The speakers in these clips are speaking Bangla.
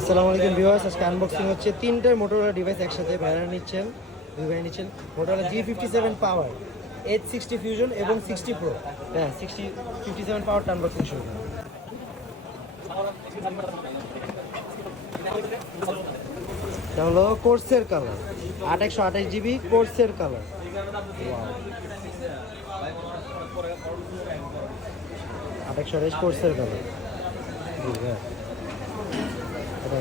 আসসালামু আলাইকুম ভিউয়ার্স, আজকে আনবক্সিং হচ্ছে তিনটার মোটরোলা ডিভাইস একসাথে ভাইরা নিচ্ছেন। দুই ভাই নিচ্ছেন মোটরোলা G57 পাওয়ার 860 ফিউশন এবং 60 প্রো। হ্যাঁ, 57 পাওয়ারটা আনবক্সিং শুরু করুন। এটা হলো কোর্সের কালার, 8128 জিবি কোর্সের কালার। 8128 কোর্সের কালার।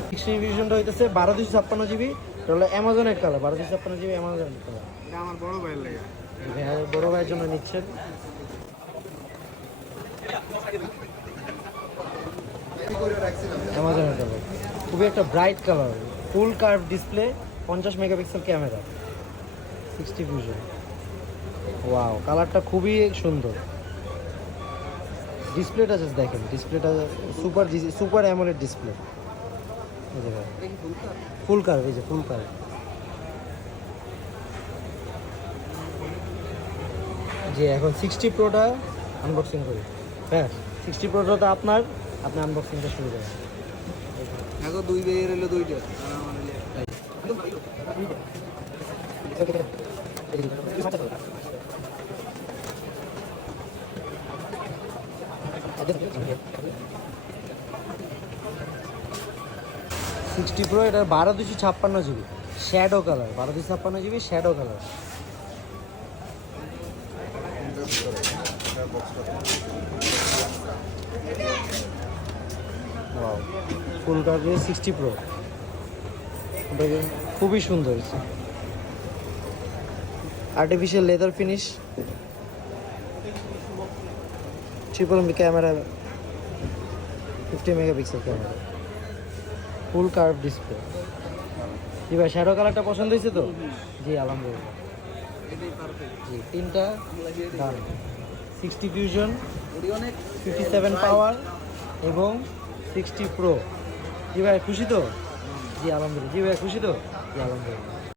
সিক্সটি ভিশনটা হইতেছে 12256 জিবি। এটা হলো অ্যামাজনের কালার, 12256 জিবি অ্যামাজনের কালার। এটা আমার বড় ভাইয়ের লাগে। বড় ভাইয়ের জন্য নিচ্ছেন। অ্যামাজনের কালার খুবই একটা ব্রাইট কালার, ফুল curve display, 50 megapixel camera, 60 vision. Wow, কালারটা খুবই সুন্দর। ডিসপ্লেটা জাস্ট দেখেন, ডিসপ্লেটা সুপার অ্যামোলেড ডিসপ্লে। ফুল কার্ভ, এই যে ফুল কার্ভ। যে এখন 60 প্রোটা আনবক্সিং করি। হ্যাঁ, 60 প্রোটা তো আপনি আনবক্সিংটা শুরু করেন। এখন দুই ভাইয়ের হলো দুইটা। সিক্সটি প্রো, এটা 12256 GB shadow colour, 12256 GB shadow colour. Wow, full colour 60 pro, খুবই সুন্দর। Artificial leather finish, triple camera, 50 megapixel camera, full curve display. জি ভাই, শ্যাডো কালারটা পছন্দ হয়েছে তো? জি আলহামদুলিল্লাহ, জি তিনটা ডান। 60 ফিউশন, 57 পাওয়ার এবং 60 প্রো। জি ভাই খুশি তো? জি আলহামদুলিল্লাহ। জি ভাই খুশি তো? জি আলহামদুলিল্লাহ।